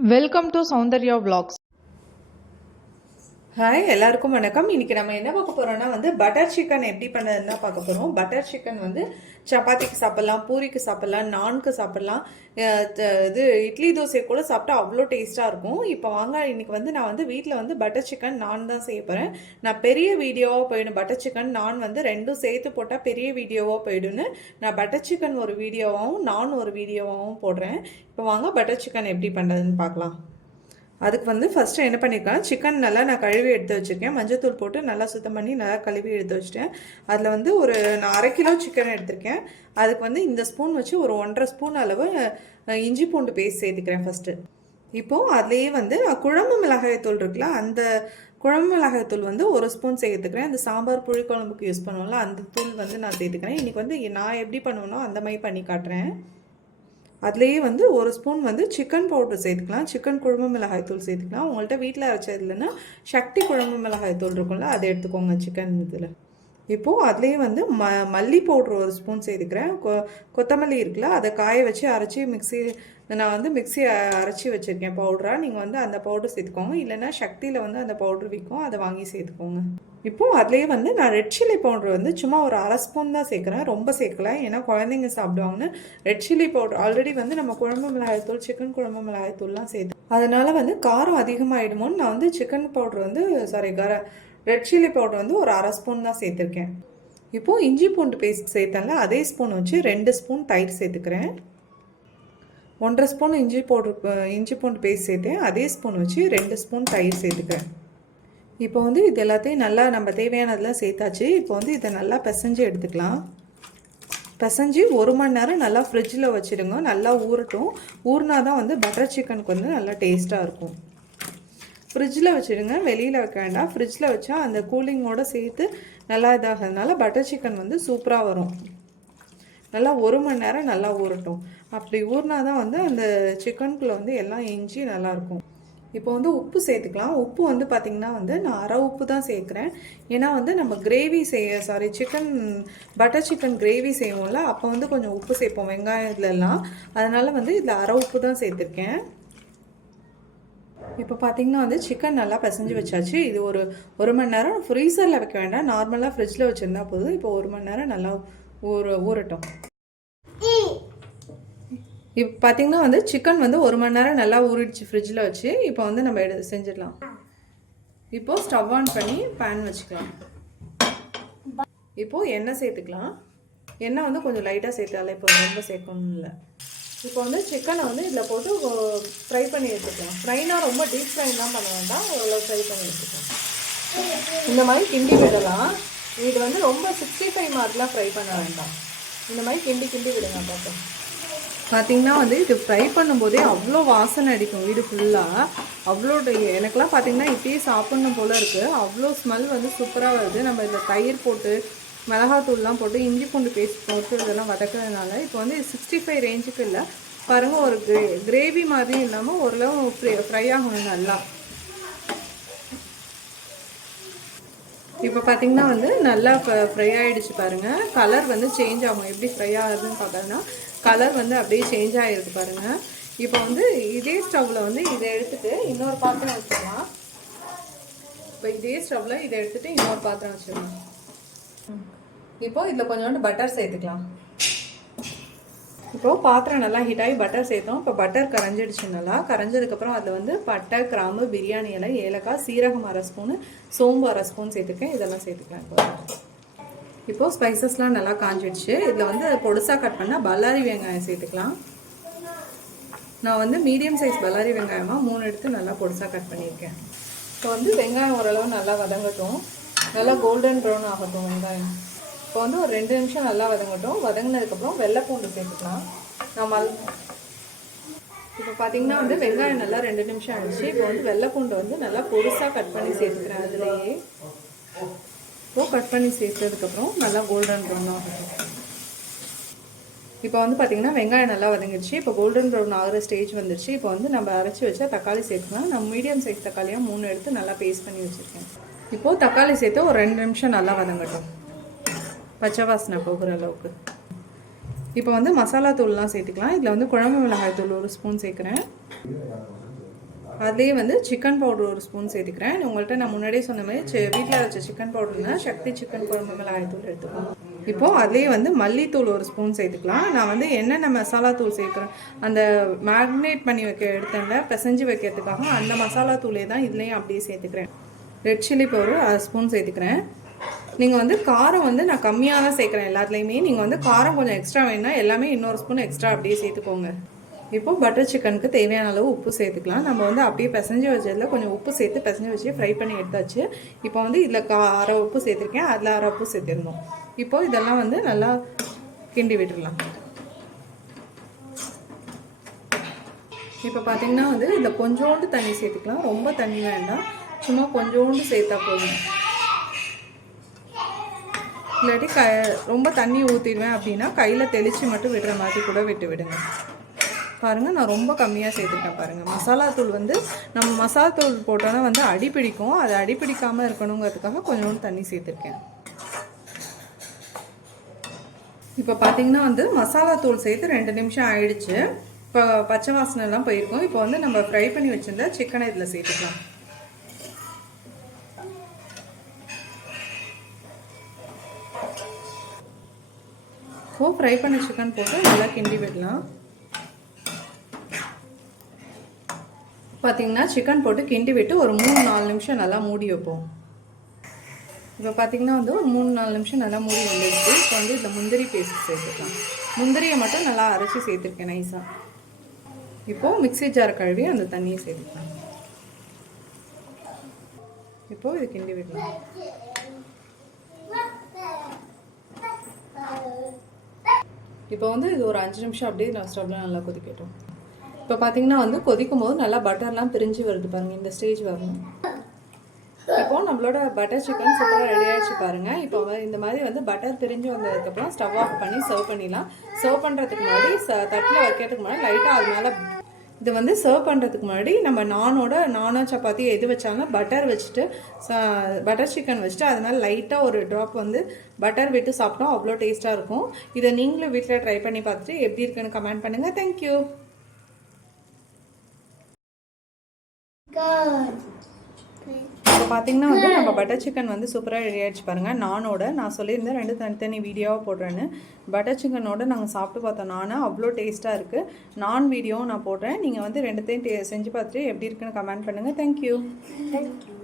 Welcome to Sounder Your Vlogs. Hi எல்லாருக்கும் வணக்கம். இன்றைக்கி நம்ம என்ன பார்க்க போகிறோம்னா வந்து பட்டர் சிக்கன் எப்படி பண்ணதுன்னா பார்க்க போகிறோம் பட்டர் சிக்கன் வந்து சப்பாத்திக்கு சாப்பிட்லாம் பூரிக்கு சாப்பிட்லாம் நான்க்கு சாப்பிட்லாம். த- இது இட்லி தோசை கூட சாப்பிட்டா அவ்வளோ டேஸ்ட்டாக இருக்கும். இப்போ வாங்க இன்னைக்கு வந்து நான் வந்து வீட்டில் வந்து பட்டர் சிக்கன் நான் தான் செய்ய போகிறேன் நான் பெரிய வீடியோவாக போயிடும். பட்டர் சிக்கன் நான் வந்து ரெண்டும் சேர்த்து போட்டால் பெரிய வீடியோவாக போயிடும்னு நான் பட்டர் சிக்கன் ஒரு வீடியோவாகவும் நான் ஒரு வீடியோவாகவும் போடுறேன். இப்போ வாங்க பட்டர் சிக்கன் எப்படி பண்ணுறதுன்னு பார்க்கலாம். அதுக்கு வந்து ஃபஸ்ட்டு என்ன பண்ணியிருக்கேன் சிக்கன் நல்லா நான் கழுவி எடுத்து வச்சுருக்கேன். மஞ்சத்தூள் போட்டு நல்லா சுத்தம் பண்ணி நல்லா கழுவி எடுத்து வச்சுட்டேன். அதில் வந்து ஒரு நான் அரை கிலோ சிக்கன் எடுத்திருக்கேன். அதுக்கு வந்து இந்த ஸ்பூன் வச்சு ஒரு ஒன்றரை ஸ்பூன் அளவு இஞ்சி பூண்டு பேஸ்ட் சேர்த்துக்கிறேன் ஃபஸ்ட்டு இப்போது அதுலேயே வந்து குழம்பு மிளகாய் தூள் இருக்குல்ல அந்த குழம்பு மிளகாய் தூள் வந்து ஒரு ஸ்பூன் சேர்த்துக்கிறேன். அந்த சாம்பார் புளிக்குழம்புக்கு யூஸ் பண்ணுவோம்ல அந்த தூள் வந்து நான் சேர்த்துக்கிறேன். இன்றைக்கி வந்து நான் எப்படி பண்ணுவேனோ அந்த மாதிரி பண்ணி காட்டுறேன். அதுலேயே வந்து ஒரு ஸ்பூன் வந்து சிக்கன் பவுடர் சேர்த்துக்கலாம். சிக்கன் குழம்பு மிளகாய் தூள் சேர்த்துக்கலாம். உங்கள்கிட்ட வீட்டில் அரைச்சது இல்லைன்னா சக்தி குழம்பு மிளகாய் தூள் இருக்கும்ல அதை எடுத்துக்கோங்க சிக்கன் இதில். இப்போது அதுலேயே வந்து ம மல்லி பவுட்ரு ஒரு ஸ்பூன் சேர்த்துக்கிறேன். கொ கொத்தமல்லி இருக்குல்ல அதை காய வச்சு அரைச்சி மிக்ஸி நான் வந்து மிக்சி அரைச்சி வச்சுருக்கேன் பவுடராக நீங்கள் வந்து அந்த பவுடர் சேர்த்துக்கோங்க. இல்லைன்னா சக்தியில் வந்து அந்த பவுடர் விற்கும் அதை வாங்கி சேர்த்துக்கோங்க. இப்போது அதுலேயே வந்து நான் ரெட் சில்லி பவுடர் வந்து சும்மா ஒரு அரை ஸ்பூன் தான் சேர்க்குறேன். ரொம்ப சேர்க்கல. ஏன்னா குழந்தைங்க சாப்பிடுவாங்கன்னு. ரெட் சில்லி பவுடர் ஆல்ரெடி வந்து நம்ம குழம்பு மிளகாய்த்தூள் சிக்கன் குழம்பு மிளகாய்த்தூள்லாம் சேர்த்து அதனால் வந்து காரம் அதிகமாகிடுமோன்னு நான் வந்து சிக்கன் பவுடர் வந்து சாரி கர ரெட் சில்லி பவுடர் வந்து ஒரு அரை ஸ்பூன் தான் சேர்த்துருக்கேன். இப்போது இஞ்சி பூண்டு பேஸ்ட் சேர்த்தேன்ல அதே ஸ்பூன் வச்சு ரெண்டு ஸ்பூன் தயிர் சேர்த்துக்கிறேன். ஒன்றரை ஸ்பூன் இஞ்சி பவுடர் இஞ்சி பூண்டு பேஸ்ட் சேர்த்தேன் அதே ஸ்பூன் வச்சு ரெண்டு ஸ்பூன் தயிர் சேர்த்துக்கிறேன். இப்போ வந்து இது எல்லாத்தையும் நல்லா நம்ம தேவையானதெல்லாம் சேர்த்தாச்சு. இப்போ வந்து இதை நல்லா பிசைஞ்சு எடுத்துக்கலாம். பிசைஞ்சு ஒரு மணி நேரம் நல்லா ஃப்ரிட்ஜில் வச்சுருங்க நல்லா ஊறட்டும். ஊறினா தான் வந்து பட்டர் சிக்கனுக்கு வந்து நல்லா டேஸ்ட்டாக இருக்கும். ஃப்ரிட்ஜில் வச்சுடுங்க. வெளியில் வைக்க வேண்டாம். ஃப்ரிட்ஜில் வச்சா அந்த கூலிங்கோடு சேர்த்து நல்லா இதாகிறதுனால பட்டர் சிக்கன் வந்து சூப்பராக வரும். நல்லா ஒரு மணி நேரம் நல்லா ஊறட்டும். அப்படி ஊறினா தான் வந்து அந்த சிக்கனுக்குள்ளே வந்து எல்லாம் இஞ்சி நல்லாயிருக்கும் இப்போ வந்து உப்பு சேர்த்துக்கலாம். உப்பு வந்து பார்த்திங்கன்னா வந்து நான் அரை உப்பு தான் சேர்க்குறேன். ஏன்னா வந்து நம்ம கிரேவி செய்ய sorry chicken butter chicken gravy செய்வோம்ல அப்போ வந்து கொஞ்சம் உப்பு சேர்ப்போம் வெங்காயத்துலலாம். அதனால் வந்து இதில் அரை உப்பு தான் சேர்த்துருக்கேன். இப்போ பார்த்தீங்கன்னா வந்து சிக்கன் நல்லா பிசைஞ்சு வச்சாச்சு. இது ஒரு ஒரு மணி நேரம் ஃப்ரீசரில் வைக்க வேண்டாம். நார்மலாக ஃப்ரிட்ஜில் வச்சுருந்தா போதும். இப்போ ஒரு மணி நேரம் நல்லா ஊற ஊறட்டும். இப்போ பார்த்தீங்கன்னா வந்து சிக்கன் வந்து ஒரு மணி நேரம் நல்லா ஊறிடுச்சு ஃப்ரிட்ஜில் வச்சு. இப்போ வந்து நம்ம எடு செஞ்சிடலாம். இப்போது ஸ்டவ் ஆன் பண்ணி பேன் வச்சுக்கலாம். இப்போது எண்ணெய் சேர்த்துக்கலாம். எண்ணெய் வந்து கொஞ்சம் லைட்டாக சேர்த்தாலே இப்போ ரொம்ப சேர்க்கணும் இல்லை இப்போ வந்து சிக்கனை வந்து இதில் போட்டு ஃப்ரை பண்ணி எடுத்துக்கலாம். ஃப்ரைனா ரொம்ப டீப் ஃப்ரைலாம் பண்ண வேண்டாம். ஓரளவு ஃப்ரை பண்ணி எடுத்துக்கலாம். இந்த மாதிரி கிண்டி விடலாம். இது வந்து ரொம்ப சிக்ஸ்டி ஃபைவ் மார்க்லாம் ஃப்ரை பண்ண வேண்டாம். இந்த மாதிரி கிண்டி கிண்டி விடுங்க பார்ப்போம். பார்த்தீங்கன்னா வந்து இது ஃப்ரை பண்ணும்போதே அவ்வளோ வாசனை அடிக்கும் வீடு ஃபுல்லாக அவ்வளோ ட- எனக்கெல்லாம் பார்த்தீங்கன்னா இப்பயே சாப்பிட்ணும் போல் இருக்குது அவ்வளோ ஸ்மெல் வந்து சூப்பராக வருது. நம்ம இதில் தயிர் போட்டு மிளகாத்தூள்லாம் போட்டு இஞ்சி பூண்டு பேஸ்ட் போட்டு இதெல்லாம் வதக்கிறதுனால இப்போ வந்து சிக்ஸ்டி ஃபைவ் ரேஞ்சுக்கு இல்லை. பாருங்கள் ஒரு கிரே கிரேவி மாதிரி இல்லாமல் ஓரளவு ஃப்ரை ஃப்ரை ஆகணும் நல்லா. இப்போ பார்த்தீங்கன்னா வந்து நல்லா ஃப்ரை ஆகிடுச்சு பாருங்கள் கலர் வந்து சேஞ்ச் ஆகும். எப்படி ஃப்ரை ஆகுதுன்னு பார்த்தோன்னா கலர் வந்து அப்படியே சேஞ்ச் ஆகிருக்கு பாருங்கள் இப்போ வந்து இதே ஸ்டவ்வில் வந்து இதை எடுத்துட்டு இன்னொரு பாத்திரம் வச்சிடலாம். இப்போ இதே ஸ்டவ்வில் இதை எடுத்துகிட்டு இன்னொரு பாத்திரம் வச்சிடலாம். இப்போ இதில் கொஞ்சோண்டு பட்டர் சேர்த்துக்கலாம். இப்போ பாத்திரம் நல்லா ஹீட் ஆகி பட்டர் சேர்த்தோம். இப்போ பட்டர் கரைஞ்சிடுச்சு நல்லா. கரைஞ்சதுக்கப்புறம் அதில் வந்து பட்டை கிராம்பு பிரியாணி இலை ஏலக்காய் சீரகம் அரை ஸ்பூனு சோம்பு அரை ஸ்பூன் சேர்த்துக்கேன் இதெல்லாம் சேர்த்துக்கலாம் இப்போ. இப்போது ஸ்பைசஸ்லாம் நல்லா காஞ்சிடுச்சு. இதில் வந்து பொடுசாக கட் பண்ணால் பல்லாரி வெங்காயம் சேர்த்துக்கலாம். நான் வந்து மீடியம் சைஸ் பல்லாரி வெங்காயமாக மூணு எடுத்து நல்லா பொடுசாக கட் பண்ணியிருக்கேன். இப்போ வந்து வெங்காயம் ஓரளவு நல்லா வதங்கட்டும். நல்லா கோல்டன் ப்ரௌன் ஆகட்டும் வெங்காயம். இப்போ வந்து ஒரு ரெண்டு நிமிஷம் நல்லா வதங்கட்டும். வதங்கினதுக்கப்புறம் வெள்ளைப்பூண்டு சேர்த்துக்கலாம். நான் மல் இப்போ பார்த்தீங்கன்னா வந்து வெங்காயம் நல்லா ரெண்டு நிமிஷம் ஆயிடுச்சு இப்போ வந்து வெள்ளைப்பூண்டு வந்து நல்லா பொருசாக கட் பண்ணி சேர்த்துக்கிறேன் அதுலேயே. இப்போ கட் பண்ணி சேர்த்ததுக்கப்புறம் நல்லா கோல்டன் ப்ரௌன் ஆகும் இப்போ வந்து பார்த்தீங்கன்னா வெங்காயம் நல்லா வதங்கிடுச்சு. இப்போ கோல்டன் ப்ரௌன் ஆகிற ஸ்டேஜ் வந்துருச்சு. இப்போ வந்து நம்ம அரைச்சி வச்சா தக்காளி சேர்த்துக்கலாம். நான் மீடியம் சைஸ் தக்காளியாக மூணு எடுத்து நல்லா பேஸ்ட் பண்ணி வச்சுருக்கேன். இப்போது தக்காளி சேர்த்து ஒரு ரெண்டு நிமிஷம் நல்லா வதங்கட்டும். பச்சை வாசனை போகிற அளவுக்கு. இப்போ வந்து மசாலா தூள்லாம் சேர்த்துக்கலாம். இதில் வந்து குழம்பு மிளகாய் தூள் ஒரு ஸ்பூன் சேர்க்குறேன். அதுலேயே வந்து சிக்கன் பவுடர் ஒரு ஸ்பூன் சேர்த்துக்கிறேன். உங்கள்கிட்ட நான் முன்னாடியே சொன்ன மாதிரி வீட்டில் வச்ச சிக்கன் பவுடர்னா சக்தி சிக்கன் குழம்பு மிளகாய் தூள் எடுத்துக்கலாம் இப்போது அதுலேயே வந்து மல்லித்தூள் ஒரு ஸ்பூன் சேர்த்துக்கலாம். நான் வந்து என்னென்ன மசாலா தூள் சேர்க்குறேன் அந்த மேக்னேட் பண்ணி வைக்க எடுத்தேன்ல பிசைஞ்சு வைக்கிறதுக்காக அந்த மசாலா தூளே தான் இதுலேயும் அப்படியே சேர்த்துக்கிறேன். ரெட் சில்லி பவுடர் அரை ஸ்பூன் சேர்த்துக்கிறேன். நீங்கள் வந்து காரம் வந்து நான் கம்மியாக தான் சேர்க்குறேன் எல்லாத்துலேயுமே. நீங்கள் வந்து காரம் கொஞ்சம் எக்ஸ்ட்ரா வேணும்னா எல்லாமே இன்னொரு ஸ்பூன் எக்ஸ்ட்ரா அப்படியே சேர்த்துக்கோங்க. இப்போ பட்டர் சிக்கனுக்கு தேவையான அளவு உப்பு சேர்த்துக்கலாம். நம்ம வந்து அப்படியே பிசைஞ்சு வச்சதில் கொஞ்சம் உப்பு சேர்த்து பிசைஞ்சு வச்சு ஃப்ரை பண்ணி எடுத்தாச்சு. இப்போ வந்து இதில் கா அரை உப்பு சேர்த்துருக்கேன். அதில் அரை உப்பு சேர்த்துருந்தோம் இப்போ இதெல்லாம் வந்து நல்லா கிண்டி விட்டுடலாம் இப்போ பார்த்தீங்கன்னா வந்து இதில் கொஞ்சோண்டு தண்ணி சேர்த்துக்கலாம். ரொம்ப தண்ணி வேண்டாம். சும்மா கொஞ்சோண்டு சேர்த்தா போதும். இல்லாட்டி க ரொம்ப தண்ணி ஊற்றிடுவேன் அப்படின்னா கையில் தெளித்து மட்டும் விடுற மாதிரி கூட விட்டு விடுங்க. பாருங்கள் நான் ரொம்ப கம்மியாக சேர்த்துட்டேன் பாருங்கள் மசாலா தூள் வந்து நம்ம மசாலா தூள் போட்டோன்னா வந்து அடி பிடிக்கும். அது அடி பிடிக்காமல் இருக்கணுங்கிறதுக்காக கொஞ்சோண்டு தண்ணி சேர்த்துருக்கேன். இப்போ பார்த்தீங்கன்னா வந்து மசாலா தூள் சேர்த்து ரெண்டு நிமிஷம் ஆயிடுச்சு. இப்போ பச்சை வாசனைலாம் போயிருக்கோம். இப்போ வந்து நம்ம ஃப்ரை பண்ணி வச்சுருந்தா சிக்கனை இதில் சேர்த்துக்கலாம். இப்போ ஃப்ரை பண்ண சிக்கன் போட்டு நல்லா கிண்டி விடலாம். பார்த்திங்கன்னா சிக்கன் போட்டு கிண்டி விட்டு ஒரு மூணு நாலு நிமிஷம் நல்லா மூடி வைப்போம். இப்போ பார்த்தீங்கன்னா வந்து ஒரு மூணு நாலு நிமிஷம் நல்லா மூடி வந்துடுச்சு. இப்போ வந்து இந்த முந்திரி பேஸ்ட் சேர்த்துக்கலாம். முந்திரியை மட்டும் நல்லா அரைச்சி சேர்த்துருக்கேன் நைஸாக இப்போது மிக்ஸி ஜார் கழுவி அந்த தண்ணியை சேர்த்துக்கலாம். இப்போது இது கிண்டி விடலாம். இப்போ வந்து இது ஒரு அஞ்சு நிமிஷம் அப்படியே நான் ஸ்டவ்ல நல்லா கொதிக்கட்டும். இப்போ பார்த்தீங்கன்னா வந்து கொதிக்கும் போது நல்லா பட்டர்லாம் பிரிஞ்சு வருது பாருங்க இந்த ஸ்டேஜ் வரணும். இப்போ நம்மளோட பட்டர் சிக்கன் சூப்பராக ரெடி ஆயிடுச்சு பாருங்க. இப்போ இந்த மாதிரி வந்து பட்டர் பிரிஞ்சு வந்ததுக்கப்புறம் ஸ்டவ் ஆஃப் பண்ணி சர்வ் பண்ணிடலாம். சர்வ் பண்ணுறதுக்கு முன்னாடி ச தட்டில் வைக்கிறதுக்கு முன்னாடி லைட்டாக அது மேலே இது வந்து சர்வ் பண்ணுறதுக்கு முன்னாடி நம்ம நானோட நானோ சப்பாத்தி எது வச்சாலும் பட்டர் வச்சுட்டு பட்டர் சிக்கன் வச்சுட்டு அதனால் லைட்டாக ஒரு ட்ராப் வந்து பட்டர் விட்டு சாப்பிட்டோம் அவ்வளோ டேஸ்ட்டாக இருக்கும். இதை நீங்களும் வீட்டில் ட்ரை பண்ணி பார்த்துட்டு எப்படி இருக்குன்னு கமெண்ட் பண்ணுங்கள் தேங்க்யூ பார்த்தீங்கன்னா வந்து நம்ம பட்டர் சிக்கன் வந்து சூப்பராக ரெடி ஆயிடுச்சு பாருங்கள் நானோட நான் சொல்லியிருந்தேன் ரெண்டு தனித்தனி வீடியோவாக போடுறேன்னு. பட்டர் சிக்கனோட நாங்கள் சாப்பிட்டு பார்த்தோம். நானும் அவ்வளோ டேஸ்ட்டாக இருக்குது நான் வீடியோவும் நான் போடுறேன். நீங்கள் வந்து ரெண்டுத்தையும் டே செஞ்சு பார்த்துட்டு எப்படி இருக்குன்னு கமெண்ட் பண்ணுங்கள் தேங்க்யூ தேங்க்யூ.